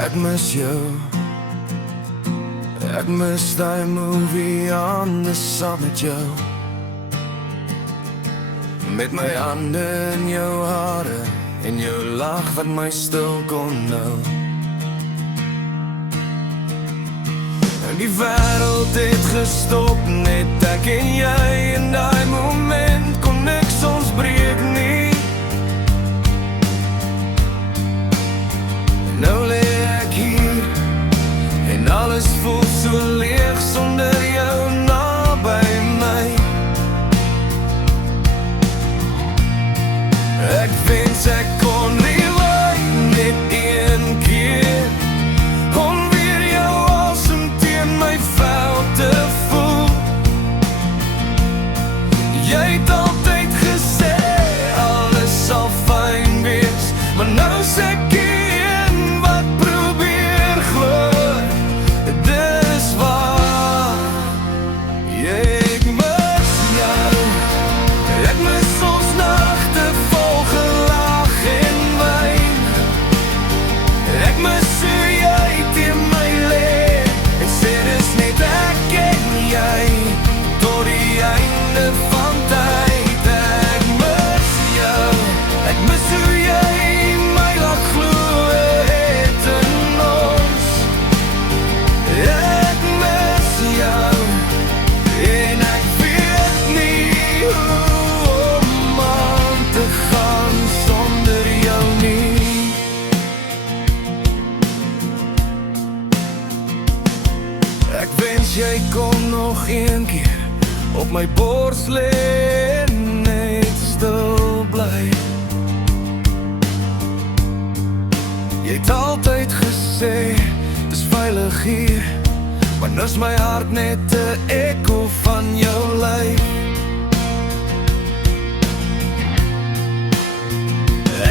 Ek mis jou. Ek mis die movie aande saam met jou. Met my hande in jou hare en jou lach wat my stil kon hou. En die wêreld het gestop, net ek en jy. In daai moment kon niks ons breek nie. Nou lê ek hier en alles voel so leeg sonder jou naby my. Ek wens ek kon rewind net een keer, om weer jou asem teen my vel te voel. Jy het altyd gesê alles sal fyn wees, maar nou sê ek jy kom nog een keer op my bors lê en net stil bly. Jy het altyd gesê, dis veilig hier, maar nou is my hart net 'n ekko van jou lyf.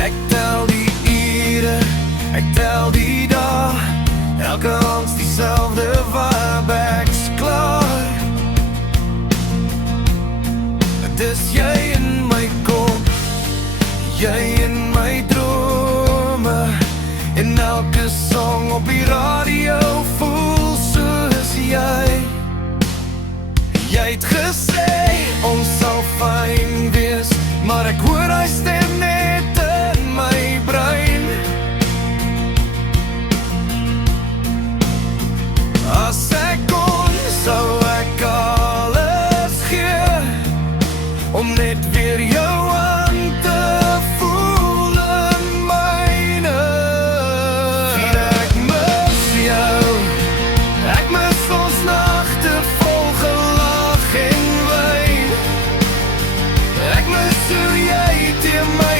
Ek tel die ure, ek tel die dae, elke hand dieselfde vibe, ek's klaar. Dis jy in my kop, jy in my drome, en elke song op die radio voel soos jy. Jy het gesê, ons sal fyn wees, maar ek hoor hy stem net in my brein. As ek kon, sou ek alles gee, om net weer jou aan te voel in myne. Ek mis jou, ek mis ons nagte vol gelag en wyn. Ek mis hoe jy teen my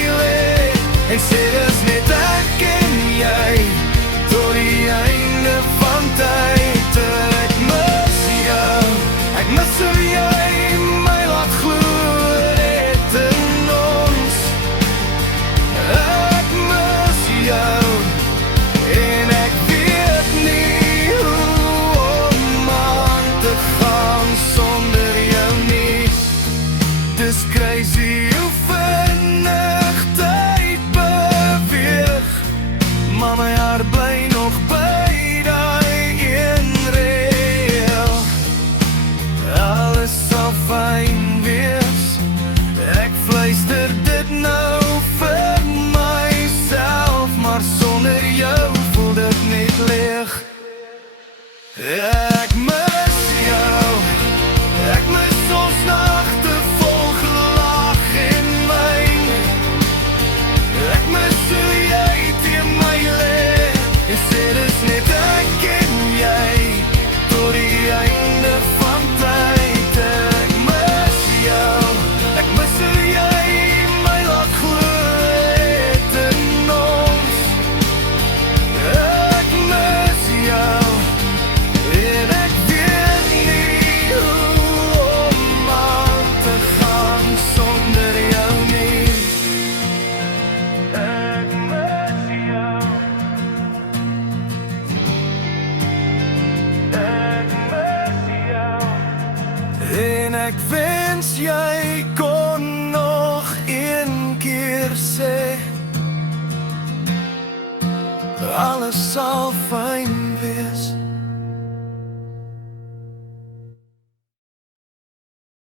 alles sal fyn